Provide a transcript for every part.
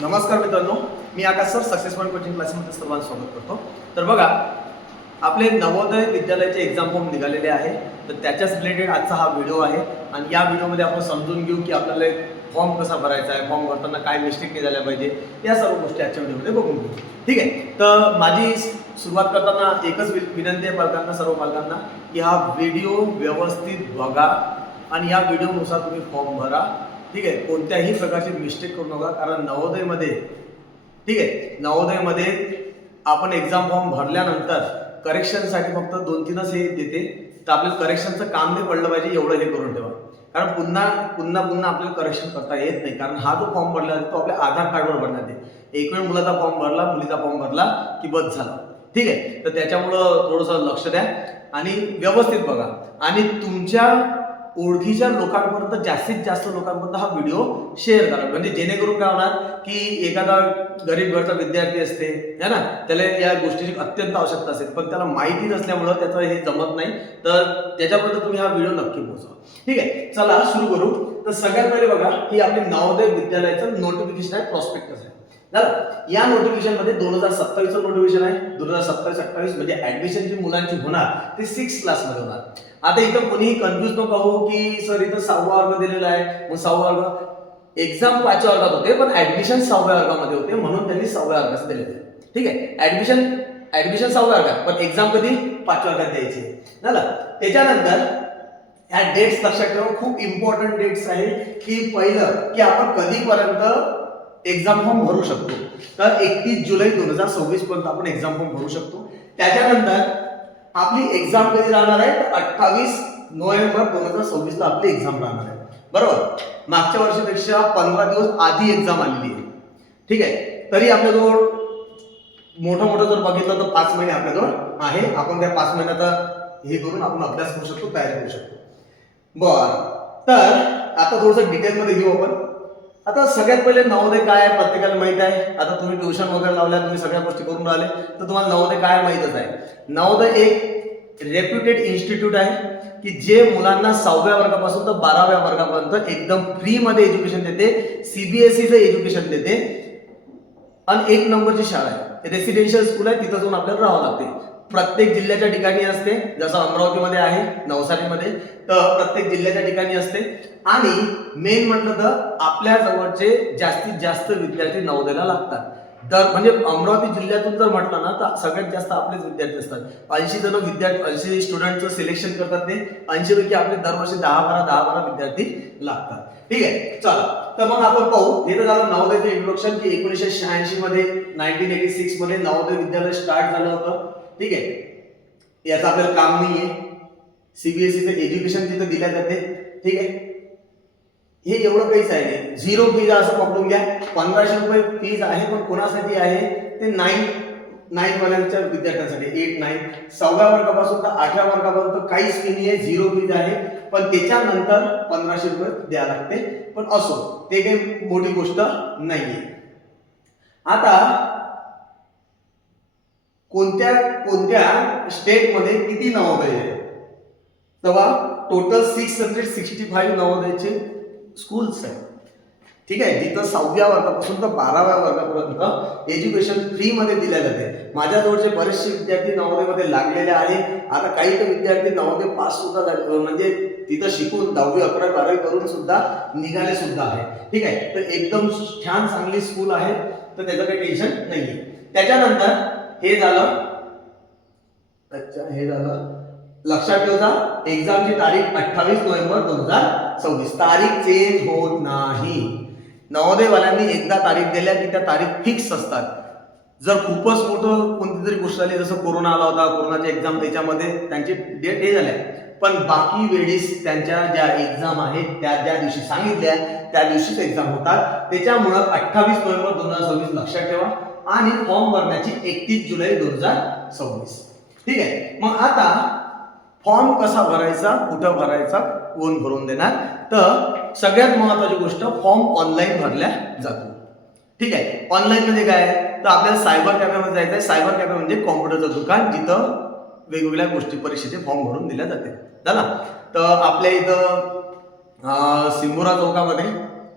नमस्कार मित्रांनो, मी आकाश sir success point coaching क्लासमध्ये सर्वांचं स्वागत करतो. तर बघा, आपले नवोदय विद्यालयाचे एक्झाम फॉर्म निघालेले आहे. तर त्याच्याच रिलेटेड आजचा हा व्हिडिओ आहे आणि या व्हिडिओमध्ये आपण समजून घेऊ की आपल्याला फॉर्म कसा भरायचा आहे, फॉर्म भरताना काय मिस्टेक नाही झाल्या पाहिजे, या सर्व गोष्टी आजच्या व्हिडिओमध्ये बघून घेऊ. ठीक आहे. तर माझी सुरुवात करताना एकच विनंती आहे पालकांना, सर्व पालकांना, की हा व्हिडिओ व्यवस्थित बघा आणि या व्हिडिओनुसार तुम्ही फॉर्म भरा. ठीक आहे. कोणत्याही प्रकारची मिस्टेक करू नका, कारण नवोदयमध्ये, ठीक आहे, नवोदयमध्ये आपण एक्झाम फॉर्म भरल्यानंतर करेक्शनसाठी फक्त 2-3च हे देते. तर आपल्याला करेक्शनचं काम नाही पडलं पाहिजे एवढं हे करून ठेवा, कारण पुन्हा आपल्याला करेक्शन करता येत नाही. कारण हा जो फॉर्म भरला तो आपल्या आधार कार्डवर भरण्यात येईल. एक वेळ मुलाचा फॉर्म भरला, मुलीचा फॉर्म भरला की बस झाला. ठीक आहे. तर त्याच्यामुळं थोडंसं लक्ष द्या आणि व्यवस्थित बघा आणि तुमच्या ओळखीच्या लोकांपर्यंत, जास्तीत जास्त लोकांपर्यंत हा व्हिडिओ शेअर करा. म्हणजे जेणेकरून काय होणार की एखादा गरीब घरचा विद्यार्थी असते है ना, त्याला या गोष्टीची अत्यंत आवश्यकता असेल, पण त्याला माहिती नसल्यामुळं त्याचं हे जमत नाही. तर त्याच्यापर्यंत तुम्ही हा व्हिडिओ नक्की पोहोचवा. ठीक आहे. चला सुरू करू. तर सगळ्यात पहिले बघा, ही आपली नवोदय विद्यालयाचं नोटिफिकेशन आहे, प्रॉस्पेक्टस आहे. या नोटिफिकेशन मध्ये 2027चं नोटिफिकेशन आहे. 2027-28 म्हणजे ऍडमिशन जी मुलांची होणार ते 6th क्लासमध्ये होणार. आता इथं कोणीही कन्फ्युज नको हो की सर इथं 6वा वर्ग दिलेला आहे, मग 6वा वर्ग एक्झाम 5व्या वर्गात होते पण ऍडमिशन 6व्या वर्गामध्ये होते, म्हणून त्यांनी 6व्या वर्गाचं दिले. ठीक आहे. ऍडमिशन 6व्या वर्गात, पण एक्झाम कधी 5व्या वर्गात द्यायची झालं. त्याच्यानंतर ह्या डेट्स लक्षात ठेवा, खूप इम्पॉर्टंट डेट्स आहे. की पहिलं की आपण कधीपर्यंत एक्झाम फॉर्म भरू शकतो, तर 31 जुलै 2026 पर्यंत आपण एक्झाम फॉर्म भरू शकतो. त्याच्यानंतर आपली एक्झाम कधी राहणार आहे, तर 28 नोव्हेंबर 2026 ला आपली एक्झाम राहणार आहे. बरोबर. मागच्या वर्षीपेक्षा 15 दिवस आधी एक्झाम आलेली आहे. ठीक आहे. तरी आपल्याजवळ मोठं जर बघितलं तर 5 महिने आपल्याजवळ आहे. आपण त्या 5 महिन्याचा हे करून आपण अभ्यास करू शकतो, तयारी करू शकतो. बर, तर आता थोडंसं डिटेलमध्ये घेऊ आपण. आता सगळ्यात पहिले नवोदय काय आहे प्रत्येकाला माहित आहे. आता तुम्ही ट्युशन वगैरे लावल्या, तुम्ही सगळ्या गोष्टी करून राहिले, तर तुम्हाला नवोदय काय माहितच आहे. नवोदय एक रेप्युटेड इन्स्टिट्यूट आहे की जे मुलांना 6व्या वर्गापासून तर 12व्या वर्गापर्यंत एकदम फ्री मध्ये एज्युकेशन देते. सीबीएसईचं एज्युकेशन देते आणि 1 नंबरची शाळा आहे. रेसिडेन्शियल स्कूल आहे, तिथं जाऊन आपल्याला राहावं लागते. प्रत्येक जिल्ह्याच्या ठिकाणी असते, जसं अमरावतीमध्ये आहे, नवसारीमध्ये, तर प्रत्येक जिल्ह्याच्या ठिकाणी असते. आणि मेन म्हटलं तर आपल्या जवळचे जास्तीत जास्त विद्यार्थी नवोदयला लागतात. तर म्हणजे अमरावती जिल्ह्यातून जर म्हटलं ना, तर सगळ्यात जास्त आपलेच विद्यार्थी असतात. 80 जण विद्यार्थी, 80 स्टुडंटचं सिलेक्शन करतात ते. 80 पैकी आपले दरवर्षी 10-12 विद्यार्थी लागतात. ठीक आहे. चला, तर मग आपण पाहू. हे तर झालं नवोदयचं इंट्रोडक्शन की 1986 मध्ये, 1986 मध्ये नवोदय विद्यालय स्टार्ट झालं होतं. ठीक आहे. याचं आपल्याला काम नाहीये. सीबीएसईचं एज्युकेशन तिथं दिल्या जाते. ठीक आहे. हे एवढं काहीच आहे नाही. 0 फीज असं पकडून घ्या. 1500 रुपये फीज आहे, पण कोणासाठी आहे, ते 9 वाल्यांच्या विद्यार्थ्यांसाठी. 8, 9, 6व्या वर्गापासून तर 8व्या वर्गापर्यंत काहीच फी नाही आहे, 0 फीज आहे. पण त्याच्यानंतर 1500 रुपये द्यावे लागते. पण असो, ते काही मोठी गोष्ट नाहीये. आता कोणत्या स्टेटमध्ये किती नवोदय आहे, तेव्हा टोटल 665 नवोदयचे स्कूल्स आहेत. ठीक आहे. जिथं 6व्या वर्गापासून तर 12व्या वर्गापर्यंत एज्युकेशन फ्री मध्ये दिल्या जाते. माझ्याजवळचे बरेचसे विद्यार्थी नवोदयमध्ये लागलेले आहे. आता काही तर विद्यार्थी नवोदय पास सुद्धा झाले, म्हणजे तिथं शिकून 10वी 11वी 12वी करून सुद्धा निघाले सुद्धा आहे. ठीक आहे. तर एकदम छान चांगली स्कूल आहे, तर त्याचं काही टेन्शन नाहीये. त्याच्यानंतर हे झालं. लक्षात ठेवा, एक्झामची तारीख 28 नोव्हेंबर 2026. तारीख चेंज होत नाही. नवोदयवाल्यांनी एकदा तारीख दिल्या की त्या तारीख फिक्स असतात. जर खूपच मोठं कोणती तरी गोष्ट झाली, जसं कोरोना आला होता, कोरोनाची एक्झाम, त्याच्यामध्ये त्यांची डेट हे झाल्या, पण बाकी वेळेस त्यांच्या ज्या एक्झाम आहेत त्या ज्या दिवशी सांगितल्या त्या दिवशीच एक्झाम होतात. त्याच्यामुळं 28 नोव्हेंबर 2026 लक्षात ठेवा. आणि फॉर्म भरण्याची 31 जुलै 2026. ठीक आहे. मग आता फॉर्म कसा भरायचा, कुठं भरायचा, कोण भरून देणार, तर सगळ्यात महत्वाची गोष्ट, फॉर्म ऑनलाईन भरल्या जातो. ठीक आहे. ऑनलाईन म्हणजे काय, तर आपल्याला सायबर कॅफेमध्ये जायचं आहे. सायबर कॅफे म्हणजे कॉम्प्युटरचं दुकान, जिथं वेगवेगळ्या गोष्टी, परीक्षेचे फॉर्म भरून दिल्या जाते. झालं. तर आपल्या इथं सिंबोरा चौकामध्ये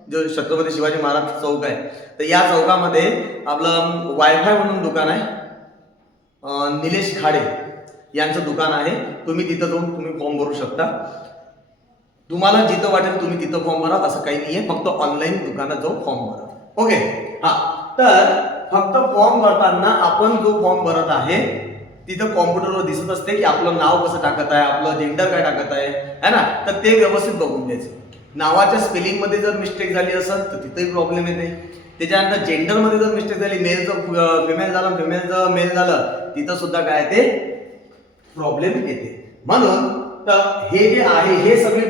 जो छत्रपती शिवाजी महाराज चौक आहे, तर या चौकामध्ये आपलं वायफाय म्हणून दुकान आहे, निलेश खाडे यांचं दुकान आहे. तुम्ही तिथं जाऊन तुम्ही फॉर्म भरू शकता. तुम्हाला जिथं वाटेल तुम्ही तिथं फॉर्म भरा, असं काही नाहीये. फक्त ऑनलाईन दुकानात जाऊन फॉर्म भरा. ओके. हा, तर फक्त फॉर्म भरताना आपण जो फॉर्म भरत आहे तिथं कॉम्प्युटरवर दिसत असते की आपलं नाव कसं टाकत आहे, आपलं जेंडर काय टाकत आहे ना, तर ते व्यवस्थित बघून घ्यायचं. नावाच्या स्पेलिंग मध्ये जर मिस्टेक झाली असेल तर तिथेही प्रॉब्लेम येते. त्याच्यानंतर जेंडर मध्ये जर मिस्टेक झाली, मेलचं फिमेल झालं, फिमेलचं मेल झालं, तिथं सुद्धा काय ते प्रॉब्लेम येते. म्हणून तर हे जे आहे हे सगळी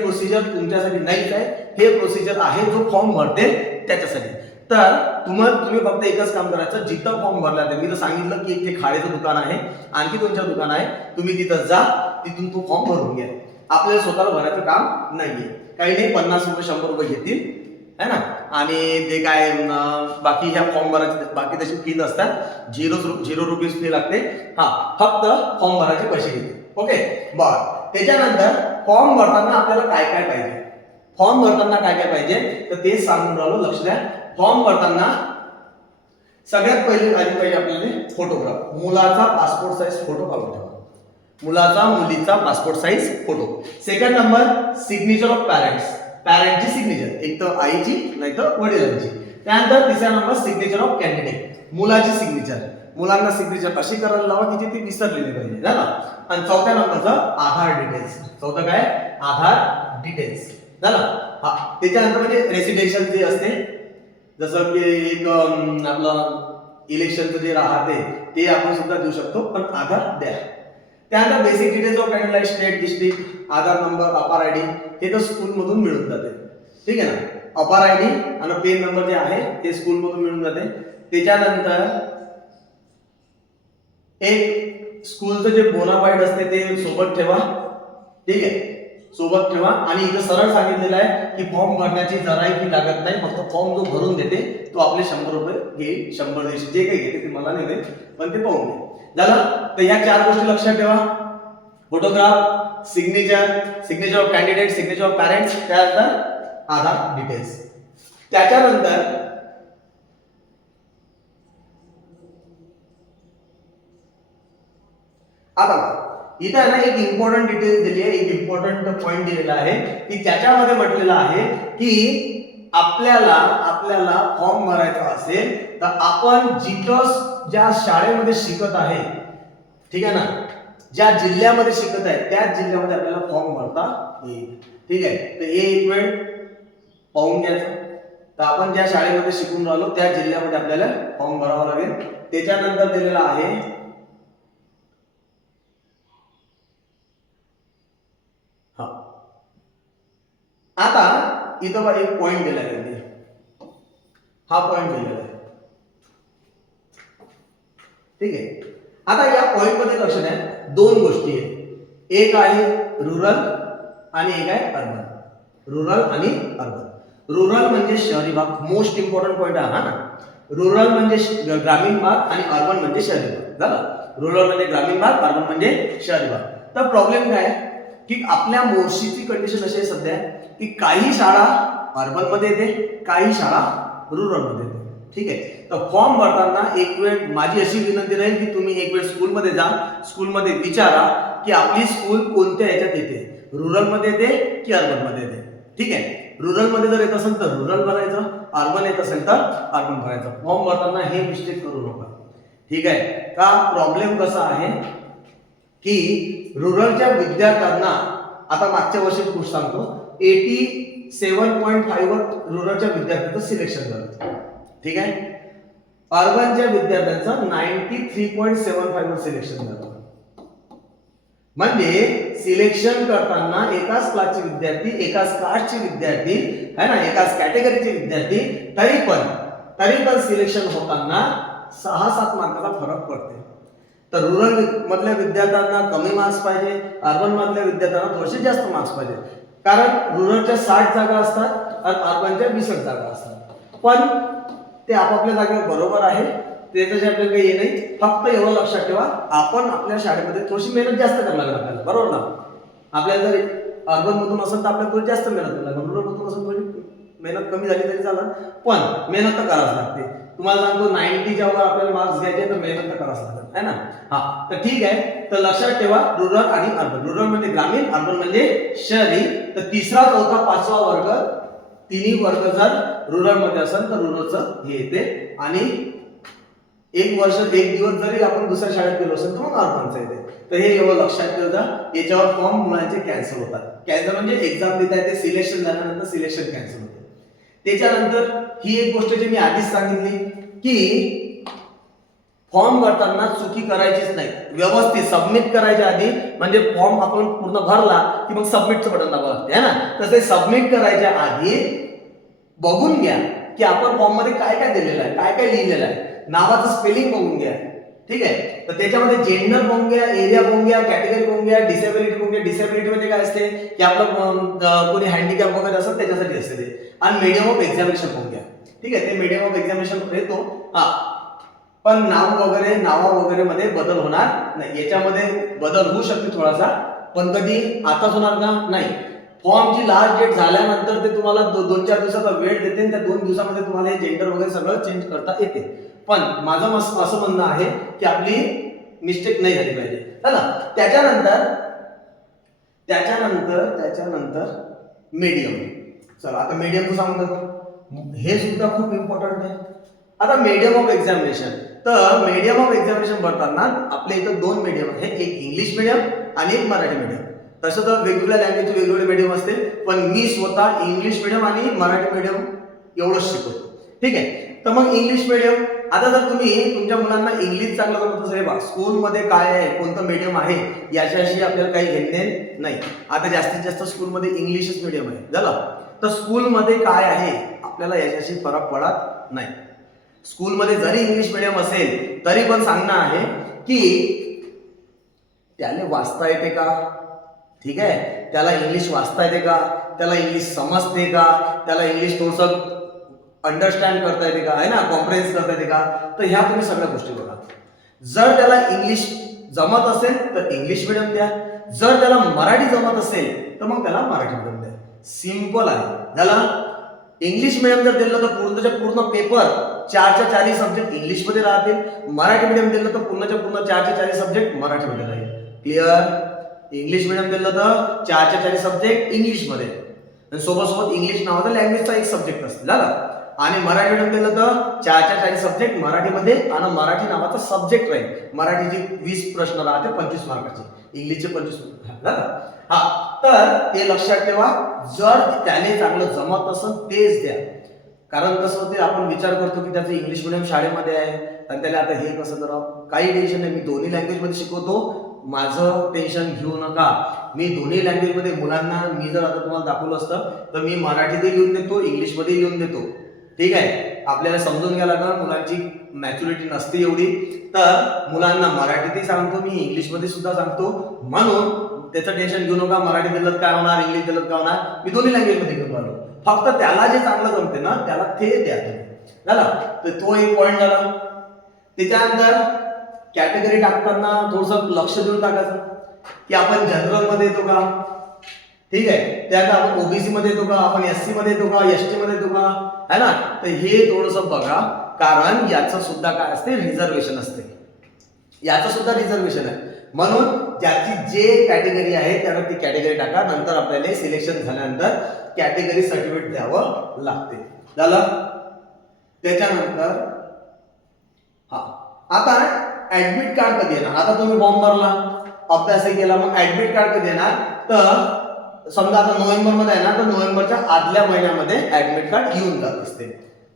प्रोसिजर तुमच्यासाठी नाहीच आहे. हे प्रोसिजर आहे जो फॉर्म भरते त्याच्यासाठी. तर तुम्ही फक्त एकच काम करायचं, जिथं फॉर्म भरला ते मी तर सांगितलं की ते खाडेचं दुकान आहे, आणखी 2-4 दुकान आहे, तुम्ही तिथं जा, तिथून तो फॉर्म भरून घ्या. आपल्याला स्वतःला भरायचं काम नाहीये. काही नाही, 50 रुपये 100 रुपये घेतील है ना. आणि ते काय बाकी ह्या फॉर्म भरायचे बाकी तशी फी नसतात. 0 रुपीज फी लागते. हा, फक्त फॉर्म भरायचे पैसे घेते. ओके, बरं. त्याच्यानंतर फॉर्म भरताना आपल्याला काय काय पाहिजे, तर ते सांगून राहिलो, लक्ष द्या. फॉर्म भरताना सगळ्यात पहिले आपल्याला फोटोग्राफ, मुलाचा पासपोर्ट साईज फोटो काढून ठेवा. मुलीचा passport size photo. Second number signature of पॅरेंटची सिग्नेचर, एक तर आईची नाही तर वडिलांची. त्यानंतर तिसरा नंबर सिग्नेचर ऑफ कॅन्डिडेट, मुलाची सिग्नेचर. मुलांना सिग्नेचर अशी करायला लावा की ती विसरलेली पाहिजे झालं. आणि चौथ्या नंबरचं आधार डिटेल्स. चौथं काय, आधार डिटेल्स झालं. हा, त्याच्यानंतर म्हणजे रेसिडेन्शियल जे असते, जसं की एक आपलं इलेक्शनचं जे राहते ते आपण सुद्धा देऊ शकतो, पण आधार द्या. त्यानंतर basic details of candidate, state, district, Aadhaar number, अपार आयडी, हे तर स्कूल मधून मिळून जाते. ठीक आहे ना. अपार आयडी आणि पेन नंबर जे आहे ते स्कूल मधून मिळून जाते. त्याच्यानंतर एक स्कूलचं जे बोनाफाईड असते ते सोबत ठेवा. ठीक आहे, सोबत ठेवा. आणि इथं सरळ सांगितलेलं आहे की फॉर्म भरण्याची जराही फी लागत नाही, फक्त फॉर्म जो भरून देते तो आपले 100 रुपये घेईल. 100 जे काही घेते ते मला नाही देत, पण ते पाहून घे झालं. तर या 4 गोष्टी लक्षात ठेवा. Photograph, signature of candidate, signature of parents, त्यानंतर आधार डिटेल्स. त्याच्यानंतर आता इथे आहे ना एक इम्पॉर्टंट डिटेल दिली आहे, एक इम्पॉर्टंट पॉइंट दिलेला आहे की त्याच्यामध्ये म्हटलेलं आहे की आपल्याला फॉर्म भरायचा असेल तर आपण ज्या शाळेमध्ये शिकत आहे, ठीक आहे ना, ज्या जिल्ह्यामध्ये शिकत आहे त्याच जिल्ह्यामध्ये आपल्याला फॉर्म भरता येईल. ठीक आहे, तर हे एक वेळ पाहून घ्यायचं. तर आपण ज्या शाळेमध्ये शिकून राहिलो त्या जिल्ह्यामध्ये आपल्याला फॉर्म भरावा लागेल. त्याच्यानंतर दिलेला आहे आता इथं बघा एक पॉइंट दिला आहे, हा पॉइंट दिलेला आहे. ठीक आहे, आता या पॉइंट मध्ये लक्ष द्या, 2 गोष्टी आहेत. एक आहे रुरल आणि एक आहे अर्बन. रुरल आणि अर्बन. रुरल म्हणजे शहरी भाग, मोस्ट इम्पॉर्टंट पॉइंट आहे हा ना. रुरल म्हणजे ग्रामीण भाग आणि अर्बन म्हणजे शहरी भाग झालं. रुरल म्हणजे ग्रामीण भाग, अर्बन म्हणजे शहरी भाग. तर प्रॉब्लेम काय आहे की आपल्या मोर्शीची कंडिशन अशी आहे सध्या की काही शाळा अर्बन मध्ये येते, काही शाळा रुरल मध्ये येते. ठीक आहे, तर फॉर्म भरताना एक वेळ माझी अशी विनंती राहील की तुम्ही एक वेळ स्कूलमध्ये जा, स्कूलमध्ये विचारा की आपली स्कूल कोणत्या ह्याच्यात येते, रुरल मध्ये येते की अर्बन मध्ये येते. ठीक आहे, रुरल मध्ये जर येत असेल तर रुरल भरायचं, अर्बन येत असेल तर अर्बन भरायचं. फॉर्म भरताना हे मिस्टेक करू नका. ठीक आहे, का प्रॉब्लेम कसा आहे की रुरलच्या विद्यार्थ्यांना आता मागच्या वर्षी गोष्ट सांगतो, 87.5 वर रुरलच्या विद्यार्थ्यांचं सिलेक्शन झालं. ठीक आहे, अर्बनच्या विद्यार्थ्यांचं 93.75 वर सिलेक्शन झालं. म्हणजे सिलेक्शन करताना एकाच क्लासचे विद्यार्थी, एकाच कास्टचे विद्यार्थी है ना, एकाच कॅटेगरीचे विद्यार्थी, तरी पण सिलेक्शन होताना 6-7 मार्काचा फरक पडते. तर रुरल मधल्या विद्यार्थ्यांना कमी मार्क्स पाहिजे, अर्बन मधल्या विद्यार्थ्यांना थोडेसे जास्त मार्क्स पाहिजे. कारण रुरलच्या 60 जागा असतात आणि अर्बनच्या 20 जागा असतात. पण ते आपापल्या जागेवर बरोबर आहे, त्याच्याशी आपल्याला काही नाही. फक्त एवढं लक्षात ठेवा, आपण आपल्या शाळेमध्ये थोडीशी मेहनत जास्त करायला लागेल आपल्याला, बरोबर ना. आपल्याला जर अर्बन मधून असेल तर आपल्याला थोडी जास्त मेहनत करायला लागेल, रुरल मधून असेल थोडी मेहनत कमी झाली तरी चालेल, पण मेहनत तर करावंच लागते. तुम्हाला सांगतो 90च्या वर आपल्याला मार्क्स घ्यायचे तर मेहनत तर करावंच लागेल, है ना. हा तर ठीक आहे. तर लक्षात ठेवा रुरल आणि अर्बन. रुरल म्हणजे ग्रामीण, अर्बन म्हणजे शहरी. तर तिसरा, चौथा, पाचवा वर्ग तिन्ही वर्ग जर रुरल मध्ये असेल तर रुरलचं हे येते, आणि एक वर्ष एक दिवस जरी आपण दुसऱ्या शाळेत गेलो असेल तर मग अर्बनचं येते. तर हे एवढं लक्षात ठेवा. याच्यावर फॉर्म मुलांचे कॅन्सल होतात. कॅन्सल म्हणजे एक्झाम देता येते, सिलेक्शन झाल्यानंतर सिलेक्शन कॅन्सल होते. त्याच्यानंतर ही एक गोष्ट जी मी आधीच सांगितली की फॉर्म भरताना चुकी करायचीच नाही, व्यवस्थित सबमिट करायच्या आधी, म्हणजे फॉर्म आपण पूर्ण भरला की मग सबमिटचं बटन दाबावं लागते, है ना. तसे सबमिट करायच्या आधी बघून घ्या की आपण फॉर्म मध्ये काय काय दिलेलं आहे, काय काय लिहिलेलं आहे, नावाचं स्पेलिंग बघून घ्या. ठीक आहे. तर त्याच्यामध्ये जेंडर बघून घ्या, एरिया बघून घ्या, कॅटेगरी बघून घ्या, डिसेबिलिटी बघून घ्या. डिसेबिलिटी म्हणजे काय असते की आपलं कोणी हँडिकॅप वगैरे असेल त्याच्यासाठी असते ते. आणि मीडियम ऑफ एक्झामिनेशन बघून घ्या. ठीक आहे. ते मीडियम ऑफ एक्झामिनेशन येतो. हा पण नाव वगैरे, नावा वगैरे मध्ये बदल होणार नाही. याच्यामध्ये बदल होऊ शकते थोडासा, पण कधी आताच होणार का नाही. फॉर्मची लास्ट डेट झाल्यानंतर ते तुम्हाला 2-4 दिवसाचा वेळ देते, आणि त्या 2 दिवसामध्ये तुम्हाला हे जेंडर वगैरे सगळं चेंज करता येते. पण माझं असं म्हणणं आहे की आपली मिस्टेक नाही झाली पाहिजे. चला त्याच्यानंतर मीडियम. चला आता मीडियमचं सांगून देतो. हे सुद्धा खूप इम्पॉर्टंट आहे. आता मीडियम ऑफ एक्झामिनेशन. तर मीडियम ऑफ एक्झामिनेशन भरताना आपल्या इथं 2 मीडियम आहे, एक इंग्लिश मीडियम आणि एक मराठी मीडियम. तसं तर वेगवेगळ्या लँग्वेजचे वेगवेगळे मीडियम असते, पण मी स्वतः इंग्लिश मीडियम आणि मराठी मीडियम एवढंच शिकवतो. ठीक आहे. तर मग इंग्लिश मीडियम, आता जर तुम्ही तुमच्या मुलांना इंग्लिश चांगलं जमत असेल, बा स्कूलमध्ये काय आहे, कोणतं मीडियम आहे याच्याशी आपल्याला काही घेणं नाही. आता जास्तीत जास्त स्कूलमध्ये इंग्लिशच मीडियम आहे झालं. तर स्कूलमध्ये काय आहे आपल्याला याच्याशी फरक पडत नाही. स्कूलमध्ये जरी इंग्लिश मीडियम असेल तरी पण सांगणं आहे की त्याला वाचता येते का. ठीक आहे. त्याला इंग्लिश वाचता येते का, त्याला इंग्लिश समजते का, त्याला इंग्लिश थोडंसं अंडरस्टँड करता येते का, आहे ना, कॉम्प्रिहेन्स करता येते का. तर ह्या तुम्ही सगळ्या गोष्टी बघा. जर त्याला इंग्लिश जमत असेल तर इंग्लिश मीडियम द्या, जर त्याला मराठी जमत असेल तर मग त्याला मराठी मीडियम द्या. सिंपल आहे. त्याला इंग्लिश मीडियम जर दिलं तर पूर्णच्या पूर्ण पेपर 4च्या 4 सब्जेक्ट इंग्लिश मध्ये राहतील. मराठी मीडियम दिलं तर पूर्णच्या पूर्ण 4च्या 4 सब्जेक्ट मराठी मध्ये राहील. क्लिअर. इंग्लिश मीडियम दिलं तर 4च्या 4 सब्जेक्ट इंग्लिश मध्ये, आणि सोबत इंग्लिश नावाचा लँग्वेजचा एक सब्जेक्ट असतो झालं. आणि मराठी मीडियम दिलं तर 4च्या 4 सब्जेक्ट मराठीमध्ये, आणि मराठी नावाचा सब्जेक्ट राहील. मराठीची 20 प्रश्न राहते 25 मार्काचे, इंग्लिशचे 25 झालं. हा तर ते लक्षात ठेवा. जर त्याने चांगलं जमत असेल तेच द्या. कारण कसं होते, आपण विचार करतो की त्याचं इंग्लिश मिडियम शाळेमध्ये आहे आणि त्याला आता हे कसं करावं. काही टेन्शन नाही, मी दोन्ही लँग्वेज मध्ये शिकवतो. माझं टेन्शन घेऊ नका. मी दोन्ही लँग्वेज मध्ये मुलांना, मी जर आता तुम्हाला दाखवलं असतं तर मी मराठीतही लिहून देतो, इंग्लिश मध्ये लिहून देतो. ठीक आहे. आपल्याला समजून घ्यायला लागणार, मुलांची मॅच्युरिटी नसते एवढी, तर मुलांना मराठीतही सांगतो मी, इंग्लिश मध्ये सुद्धा सांगतो. म्हणून त्याचं टेन्शन घेऊ नका. मराठी दिलं काय होणार, इंग्लिश दिलं काय होणार, मी दोन्ही लँग्वेज मध्ये घेऊन आलो. फक्त त्याला जे चांगलं जमते ना त्याला ते द्या तुम्ही झाला. तर तो एक पॉइंट झाला. त्याच्यानंतर कॅटेगरी टाकताना थोडंसं लक्ष देऊन टाकायचं की आपण जनरल मध्ये येतो का. ठीक आहे. त्यात आपण ओबीसी मध्ये येतो का, आपण एससी मध्ये येतो का, एसटी मध्ये येतो का, है ना. तर हे थोडंसं बघा, कारण याचं सुद्धा काय असते, रिझर्वेशन असते. याचं सुद्धा रिझर्वेशन आहे. म्हणून ज्याची जे कॅटेगरी आहे त्याला ती कॅटेगरी टाका. नंतर आपल्याला सिलेक्शन झाल्यानंतर कॅटेगरी सर्टिफिकेट द्यावं लागते झालं. त्याच्यानंतर आता ऍडमिट कार्ड कधी येणार. आता तुम्ही फॉर्म भरला, अभ्यासही केला, मग ऍडमिट कार्ड कधी येणार. तर समजा आता नोव्हेंबर मध्ये आहे ना, तर नोव्हेंबरच्या आदल्या महिन्यामध्ये ऍडमिट कार्ड येऊन जात असते.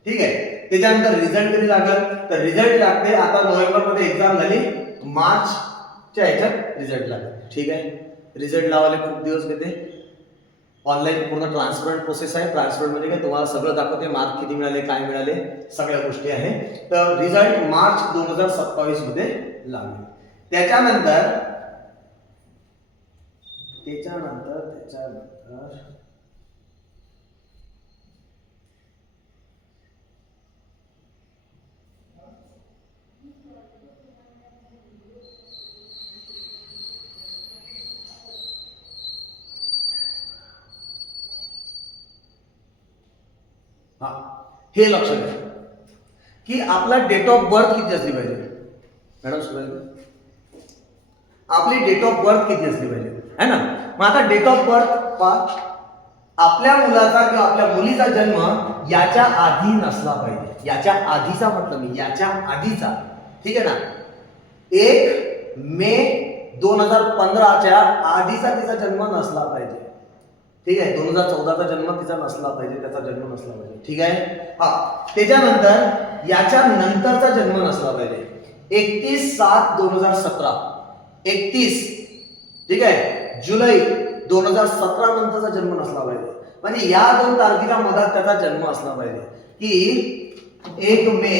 ठीक आहे. त्याच्यानंतर रिझल्ट कधी लागेल, तर रिझल्ट लागते आता नोव्हेंबर मध्ये एक्झाम झाली, मार्चच्या ह्याच्यात रिझल्ट लागेल. ठीक आहे. रिझल्ट लावायला खूप दिवस घेते. ऑनलाईन पूर्ण ट्रान्सपरंट प्रोसेस आहे. ट्रान्सपरंट म्हणजे काय, तुम्हाला सगळं दाखवते, मार्क किती मिळाले, काय मिळाले, सगळ्या गोष्टी आहे. तर रिझल्ट मार्च 2027 मध्ये लागेल. त्याच्यानंतर हे लक्षात घ्या की आपला डेट ऑफ बर्थ किती असली पाहिजे. मॅडम आपली डेट ऑफ बर्थ किती असली पाहिजे है ना. मग आता डेट ऑफ बर्थ पहा, आपल्या मुलाचा किंवा आपल्या मुलीचा जन्म याच्या आधी नसला पाहिजे. याच्या आधीचा म्हटलं मी, याच्या आधीचा, ठीक आहे ना. 1 मे 2015च्या आधीचा तिचा जन्म नसला पाहिजे, ठीक आहे. 2014चा जन्म तिचा नसला पाहिजे, त्याचा जन्म नसला पाहिजे, ठीक आहे. हा, त्याच्यानंतर याच्या नंतरचा जन्म नसला पाहिजे. 31/7/2017, 31 ठीक आहे जुलै 2017 नंतरचा जन्म नसला पाहिजे. म्हणजे या 2 तारखेच्या मधात त्याचा जन्म असला पाहिजे की 1 मे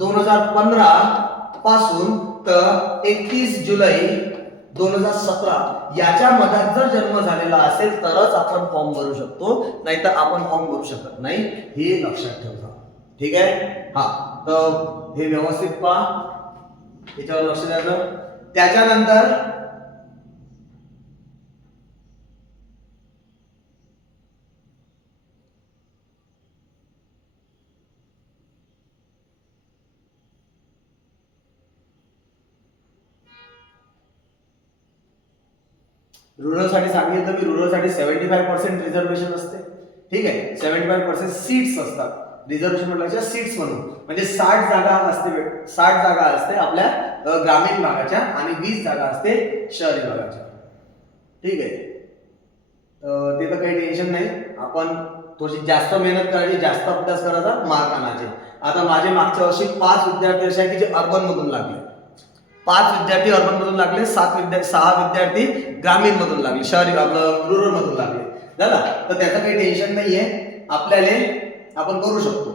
2015 पासून तर 31 जुलै 2017 याच्या मधात जर जन्म झालेला असेल तरच आपण फॉर्म भरू शकतो, नाहीतर आपण फॉर्म भरू शकत नाही, हे लक्षात ठेवा, ठीक आहे. हा, तर हे व्यवस्थित पहा, याच्यावर लक्ष द्यायचं. त्याच्यानंतर रुरल साठी सांगितलं मी, रुरल साठी 75% रिझर्वेशन असते, ठीक आहे. 75% सीट्स असतात. रिझर्वेशन म्हटलं सीट्स म्हणून म्हणजे 60 जागा असते, 60 जागा असते आपल्या ग्रामीण भागाच्या आणि 20 जागा असते शहरी भागाच्या, ठीक आहे. ते तर काही टेन्शन नाही. आपण थोडी जास्त मेहनत करायची, जास्त अभ्यास करायचा, मार्क आणायचे. आता माझे मागच्या वर्षी 5 विद्यार्थी असे आहेत की जे अर्बन मधून लागले, 5 विद्यार्थी अर्बन मधून लागले, 6 विद्यार्थी ग्रामीण मधून लागले, शहरी आपलं रुरल मधून लागले, झाला. तर त्याचं काही टेन्शन नाहीये, आपल्याला आपण करू शकतो.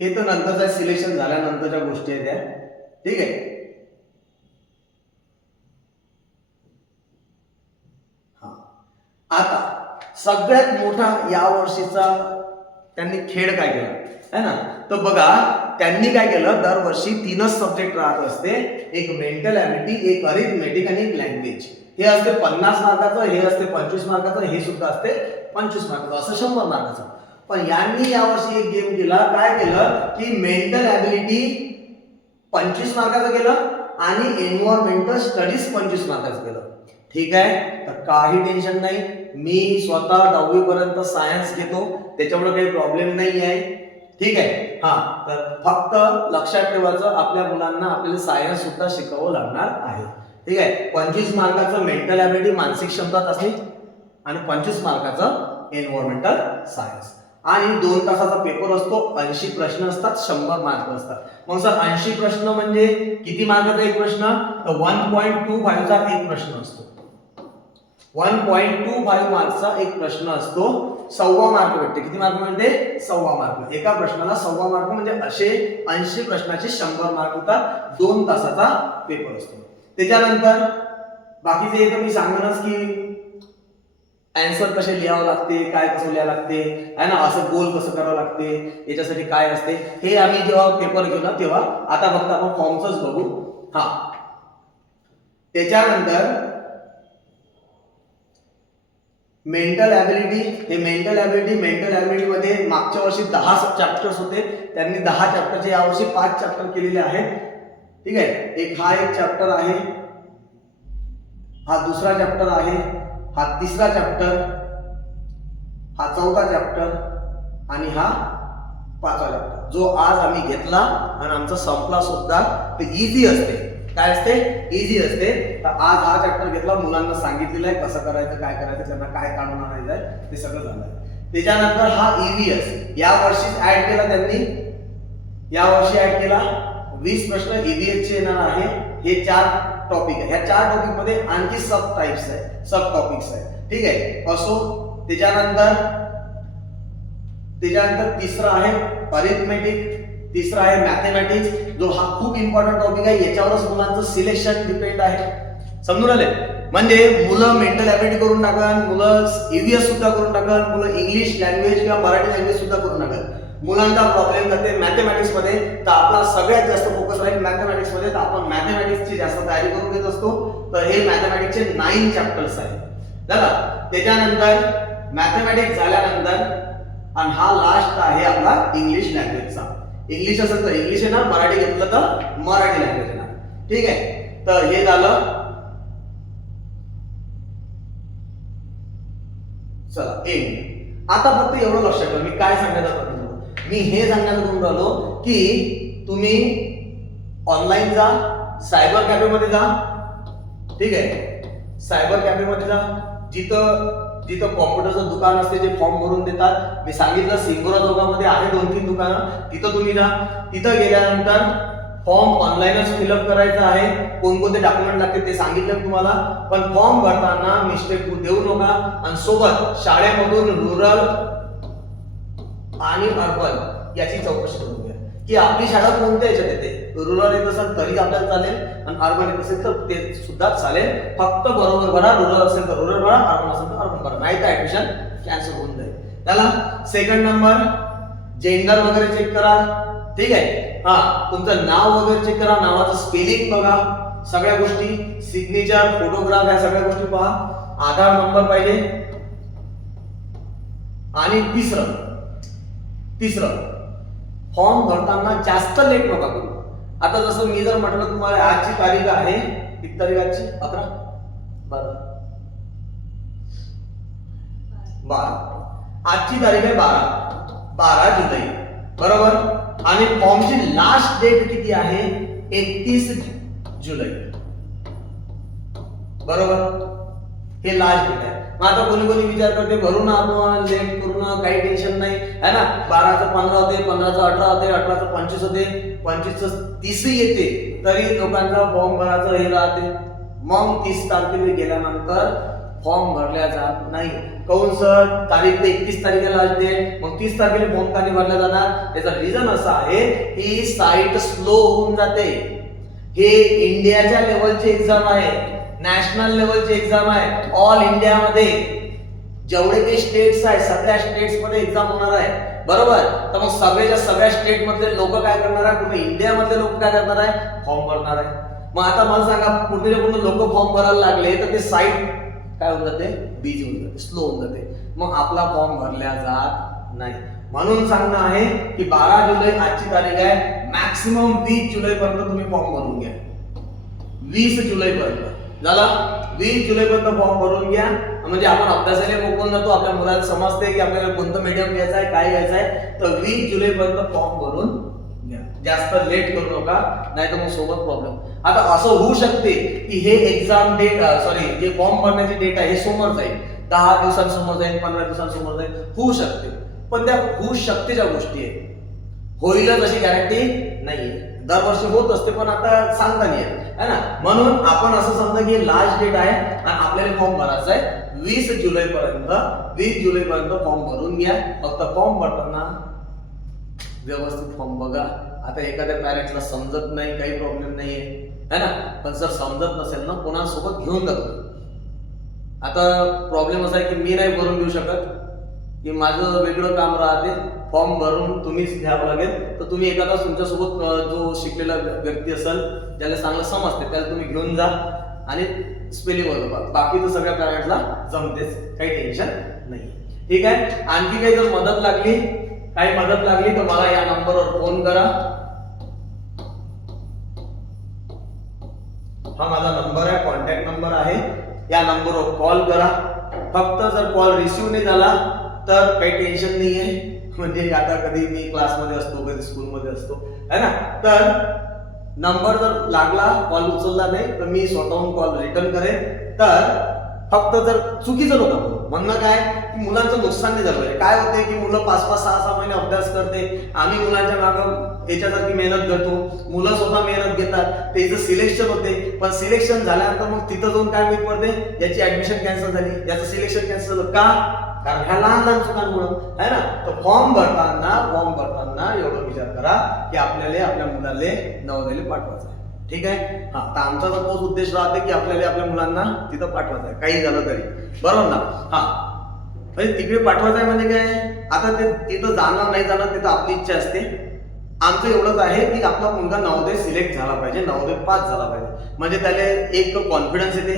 हे तर नंतरचं सिलेक्शन झाल्यानंतरच्या गोष्टी आहेत त्या, ठीक आहे. हा, आता सगळ्यात मोठा या वर्षीचा त्यांनी खेळ काय केला है ना. तर बघा त्यांनी काय केलं, दरवर्षी 3च सब्जेक्ट राहत असते, एक मेंटल ॲबिलिटी, एक अरिथमेटिक आणि एक लँग्वेज. हे असते 50 मार्काचं, हे असते 25 मार्काचं, हे सुद्धा असते 25 मार्काचं, असं 100 मार्काचं. पण यांनी यावर्षी एक गेम केला, काय केलं की मेंटल ॲबिलिटी 25 मार्काचं केलं आणि एन्व्हायरमेंटल स्टडीज 25 मार्काचं केलं, ठीक आहे. तर काही टेन्शन नाही, मी स्वतः 10वी पर्यंत सायन्स घेतो, त्याच्यामुळे काही प्रॉब्लेम नाही आहे, ठीक आहे. हा, तर फक्त लक्षात ठेवायचं आपल्या मुलांना आपल्याला सायन्स सुद्धा शिकावं लागणार आहे, ठीक आहे. 25 मार्काचं मेंटल ॲबिलिटी, मानसिक क्षमता चाचणी आणि 25 मार्काचं एन्व्हायरमेंटल सायन्स आणि 2 तासाचा पेपर असतो. 80 प्रश्न असतात, 100 मार्क असतात. मग सर 80 प्रश्न म्हणजे किती मार्काचा एक प्रश्न, तर 1.25 चा एक प्रश्न असतो. 1.25 मार्कचा एक प्रश्न असतो, 1.25 मार्क भेटते. किती मार्क मिळते, 1.25 मार्क. एका प्रश्नाला 1.25 मार्क म्हणजे असे 80 प्रश्नाचे 100 मार्क होतात. 2 तासाचा पेपर असतो. त्याच्यानंतर बाकीचे इथं मी सांगणारच की आन्सर कसे लिहावं लागते, काय कसं लिहावं लागते है ना, असं गोल कसं करावं लागते, याच्यासाठी काय असते, हे आम्ही जेव्हा पेपर घेऊ ना तेव्हा. आता फक्त आपण फॉर्मच बघू. हा, त्याच्यानंतर मेंटल ॲबिलिटी. हे मेंटल ॲबिलिटी मध्ये मागच्या वर्षी 10 चॅप्टर्स होते, त्यांनी 10 चॅप्टरचे यावर्षी 5 चॅप्टर केलेले आहेत, ठीक आहे. हा एक चॅप्टर आहे, हा दुसरा चॅप्टर आहे, हा तिसरा चॅप्टर, हा चौथा चॅप्टर आणि हा 5वा चॅप्टर, जो आज आम्ही घेतला आणि आमचा संपला सुद्धा. ते इझी असते, काय असते, इझी असते. तर आज हा चॅप्टर घेतला, मुलांना सांगितलेलं आहे कसं करायचं, काय करायचं, त्यांना काय काढून आणायचं आहे, ते सगळं झालं. त्याच्यानंतर हा EVS या वर्षीच ऍड केला त्यांनी, या वर्षी ऍड केला. 20 प्रश्न EVS चे येणार आहे. हे 4 टॉपिक आहे. ह्या 4 टॉपिक मध्ये आणखी सब टाइप्स आहे, सब टॉपिक्स आहे, ठीक आहे. असो, त्याच्यानंतर तिसरा आहे अरिथमेटिक, तिसरा आहे मॅथमॅटिक्स, जो हा खूप इम्पॉर्टंट टॉपिक आहे. याच्यावरच मुलांचं सिलेक्शन डिपेंड आहे, समजून आले. म्हणजे मुलं मेंटल ॲबिलिटी करून टाकन, मुलं EVS सुद्धा करून टाकन, मुलं इंग्लिश लँग्वेज किंवा मराठी लँग्वेज सुद्धा करून टाकन. मुलांचा प्रॉब्लेम करते मॅथमॅटिक्स मध्ये, तर आपला सगळ्यात जास्त फोकस राहील मॅथमॅटिक्स मध्ये, तर आपण मॅथमॅटिक्सची जास्त तयारी करून घेत असतो. तर हे मॅथमॅटिक्सचे 9 चॅप्टर्स आहेत झाला. त्याच्यानंतर मॅथमॅटिक्स झाल्यानंतर आणि हा लास्ट आहे आपला इंग्लिश लँग्वेजचा. इंग्लिश असेल तर इंग्लिश आहे ना, मराठी घेतलं तर मराठी लँग्वेज आहे ना. ठीक आहे, तर हे झालं. चला एंड. आता फक्त एवढं लक्षात ठेवा, मी काय सांगायचं होतं, मी हे सांगण्याचं करून राहिलो की तुम्ही ऑनलाईन जा, सायबर कॅफेमध्ये जा. ठीक आहे, सायबर कॅफेमध्ये जा, जिथं कॉम्प्युटरचं दुकान असते, जे फॉर्म भरून देतात. मी सांगितलं सिंगोरा चौकामध्ये आहे 2-3 दुकानं, तिथं तुम्ही जा. तिथं गेल्यानंतर फॉर्म ऑनलाईनच फिलअप करायचा आहे. कोणकोणते डॉक्युमेंट लागते ते सांगितलं तुम्हाला, पण फॉर्म भरताना मिस्टेक देऊ नका. आणि सोबत शाळेमधून रुरल आणि अर्बन याची चौकशी करून घ्या की आपली शाळा कोणत्या याच्यात येते. रुरल येत असेल तरी आपल्याला चालेल आणि अर्बन येत असेल तर ते सुद्धा चालेल. फक्त बरोबर भरा, रुरल असेल तर रुरल भरा, अर्बन असेल तर अर्बन भरा, नाही तर ऍडमिशन कॅन्सल होऊन जाईल. त्याला सेकंड नंबर जेंडर वगैरे चेक करा. ठीक आहे, हा तुमचं नाव वगैरे चेक करा, नावाचं स्पेलिंग बघा, सगळ्या गोष्टी, सिग्नेचर, फोटोग्राफ या सगळ्या गोष्टी पहा. आधार नंबर पाहिजे. आणि तिसरं फॉर्म भरताना जास्त लेट नका करू. आता जसं मी जर म्हटलं तुम्हाला आजची तारीख आहे, किती तारीख आजची 11 12 आजची तारीख आहे 12 जुलै बरोबर. आणि फॉर्मची लास्ट डेट किती आहे 31 जुलै बरोबर. हे लास्ट डेट आहे. मग आता कोणी विचार करते भरू ना आपण, लेट करू ना, काही टेन्शन नाही है ना. 12चं 15 होते, 15चं 18 होते, 18चं 25 होते, 25चं 30 येते, तरी लोकांचा फॉर्म भरायचं हे राहते. मग 30 तारखेला गेल्यानंतर फॉर्म भरल्या जात नाही. काऊन सर, तारीख 31 तारखेला असते, मग 30 तारखेला फॉर्म का नाही भरला जाणार. त्याचं रिझन असं आहे की साईट स्लो होऊन जाते. हे इंडियाच्या लेवलची एक्झाम आहे, नॅशनल लेवलची एक्झाम आहे. ऑल इंडियामध्ये जेवढे काही स्टेट्स आहेत सगळ्या स्टेट्स मध्ये एक्झाम होणार आहे बरोबर. तर मग सगळ्या स्टेट मधले लोक काय करणार आहे, पूर्ण इंडिया मधले लोक काय करणार आहे, फॉर्म भरणार आहे. मग आता मला सांगा, पूर्ण लोक फॉर्म भरायला लागले तर ते साईट काय होऊन जाते, बिझी होऊन जाते, स्लो होऊन जाते. मग आपला फॉर्म भरला जात नाही. म्हणून सांगणं आहे की 12 जुलै आजची तारीख आहे, मॅक्सिमम 20 जुलै पर्यंत तुम्ही फॉर्म भरून घ्या. 20 जुलै पर्यंत झाला, 20 जुलै पर्यंत फॉर्म भरून घ्या. म्हणजे आपण अभ्यासाला मोकळून जातो, आपल्या मुलांना समजते की आपल्याला कोणतं मीडियम घ्यायचं आहे, काय घ्यायचं आहे. तर 20 जुलै पर्यंत फॉर्म भरून घ्या, जास्त लेट करू नका, नाही तर मग सोबत प्रॉब्लेम. आता असं होऊ शकते की हे एक्झाम डेट जे फॉर्म भरण्याची डेट आहे हे समोर जाईल, 10 दिवसांसमोर जाईल, 15 दिवसांसमोर जाईल, होऊ शकते. पण त्या होऊ शकतेच्या गोष्टी आहे, होईलच अशी गॅरंटी नाहीये. दरवर्षी होत असते पण आता सांगता नाही आहे ना. म्हणून आपण असं समजा की लास्ट डेट आहे आणि आपल्याला फॉर्म भरायचा आहे 20 जुलै पर्यंत. 20 जुलै पर्यंत फॉर्म भरून घ्या. फक्त फॉर्म भरताना व्यवस्थित फॉर्म बघा. आता एखाद्या पॅरेंट्सला समजत नाही, काही प्रॉब्लेम नाहीये है ना, पण जर समजत नसेल ना कोणासोबत घेऊन जातो. आता प्रॉब्लेम असा आहे की मी नाही भरून देऊ शकत, की माझं वेगळं काम राहते, फॉर्म भरून तुम्हीच घ्यावं लागेल. तर तुम्ही एखादा तुमच्यासोबत जो शिकलेला व्यक्ती असेल, ज्याला चांगलं समजते, त्याला तुम्ही घेऊन जा आणि स्पेलिंग बघा. बाकी तर सगळ्या पॅरेंट्सला जमतेच, काही टेन्शन नाही. ठीक आहे, आणखी काही जर मदत लागली, काही मदत लागली तर मला या नंबरवर फोन करा. हा माझा नंबर आहे, कॉन्टॅक्ट नंबर आहे. या नंबरवर कॉल करा. फक्त जर कॉल रिसिव्ह नाही झाला तर काही टेन्शन नाही आहे. म्हणजे आता कधी मी क्लासमध्ये असतो, कधी स्कूलमध्ये असतो है ना, तर नंबर जर लागला, कॉल उचलला नाही तर मी स्वतःहून कॉल रिटर्न करेन. तर फक्त जर चुकीचं नका म्हणणं काय की मुलांचं नुकसान नाही झालं पाहिजे. काय होते की मुलं 5-5, 6-6 महिने अभ्यास करते, आम्ही मुलांच्या मागं याच्यासारखी मेहनत करतो, मुलं स्वतः मेहनत घेतात, त्याचं सिलेक्शन होते, पण सिलेक्शन झाल्यानंतर मग तिथं जाऊन काय माहित पडते, याची ऍडमिशन कॅन्सल झाली, याचं सिलेक्शन कॅन्सल झालं. का? कारण ह्या लहान चुकांमुळे आहे ना. तर फॉर्म भरताना एवढं विचार करा की आपल्याला आपल्या मुलाला नवोदयला पाठवायचं आहे. ठीक आहे, हा. तर आमचा तर तोच उद्देश राहते की आपल्याला आपल्या मुलांना तिथं पाठवायचं आहे, काही झालं तरी, बरोबर ना. हा, म्हणजे तिकडे पाठवायचं आहे म्हणजे काय, आता ते तिथं जाणार नाही जाणार ते तर आपली इच्छा असते. आमचं एवढंच आहे की आपला मुलगा नवोदय सिलेक्ट झाला पाहिजे, नवोदय पास झाला पाहिजे, म्हणजे त्याला एक कॉन्फिडन्स येते.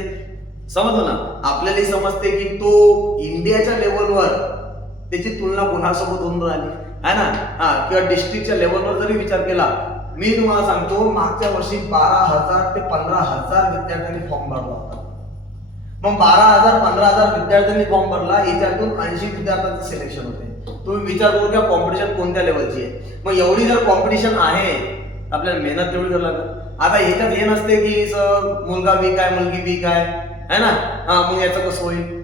समजलं ना, आपल्यालाही समजते की तो इंडियाच्या लेवलवर त्याची तुलना कोणासोबत होऊन राहिली है ना. किंवा डिस्ट्रिक्टच्या लेवलवर जरी विचार केला, मी तुम्हाला सांगतो मागच्या वर्षी 12,000 ते 15,000 विद्यार्थ्यांनी फॉर्म भरला होता. मग 12,000 15,000 विद्यार्थ्यांनी फॉर्म भरला, याच्यातून 80 विद्यार्थ्यांचं सिलेक्शन होते. तुम्ही विचार करू का कॉम्पिटिशन कोणत्या लेवलची आहे. मग एवढी जर कॉम्पिटिशन आहे, आपल्याला मेहनत तेवढी करावी लागेल. आता ह्याच्यात हे नसते की मुलगा वीक आहे मुलगी वीक आहे ना, मग याचं कसं होईल.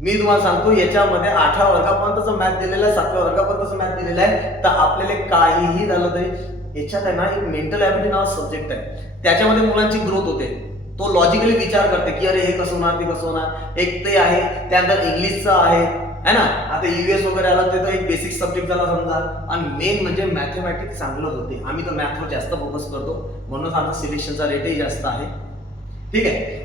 मी तुम्हाला सांगतो याच्यामध्ये 8व्या वर्गापर्यंतचं मॅथ दिलेलं आहे, 7व्या वर्गापर्यंतचं मॅथ दिलेलं आहे. तर आपल्याला काहीही झालं तरी याच्यात आहे ना एक मेंटल ॲबिलिटी नावाचा सब्जेक्ट आहे, त्याच्यामध्ये मुलांची ग्रोथ होते. तो लॉजिकली विचार करते की अरे हे कसं होणार ते कसं होणार. एक ते आहे, त्यानंतर इंग्लिशचं आहे है ना. आता US वगैरे आला तर एक बेसिक सब्जेक्ट झाला समजा, आणि मेन म्हणजे मॅथमॅटिक्स चांगलं होते. आम्ही तर मॅथवर जास्त फोकस करतो, म्हणून आमचा सिलेक्शनचा रेटही जास्त आहे. ठीक आहे.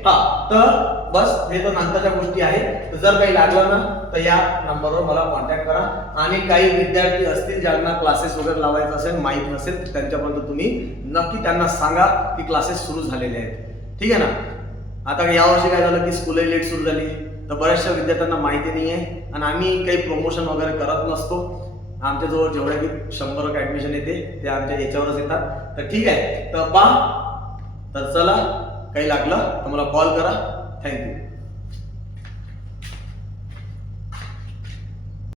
तर बस हे तर नंतरच्या गोष्टी आहे. जर काही लागलं ना तर या नंबरवर मला कॉन्टॅक्ट करा. आणि काही विद्यार्थी असतील ज्यांना क्लासेस वगैरे लावायचं असेल, माहीत नसेल, त्यांच्यापर्यंत तुम्ही नक्की त्यांना सांगा की क्लासेस सुरू झालेले आहेत. ठीक आहे ना. आता यावर्षी काय झालं की स्कूलही लेट सुरू झाली, तर बऱ्याचशा विद्यार्थ्यांना माहिती नाही आहे, आणि आम्ही काही प्रमोशन वगैरे करत नसतो. आमच्याजवळ जेवढ्या की 100 ॲडमिशन येते ते आमच्या याच्यावरच येतात. तर ठीक आहे, तर तर चला काही लागलं तर मला कॉल करा. थँक्यू.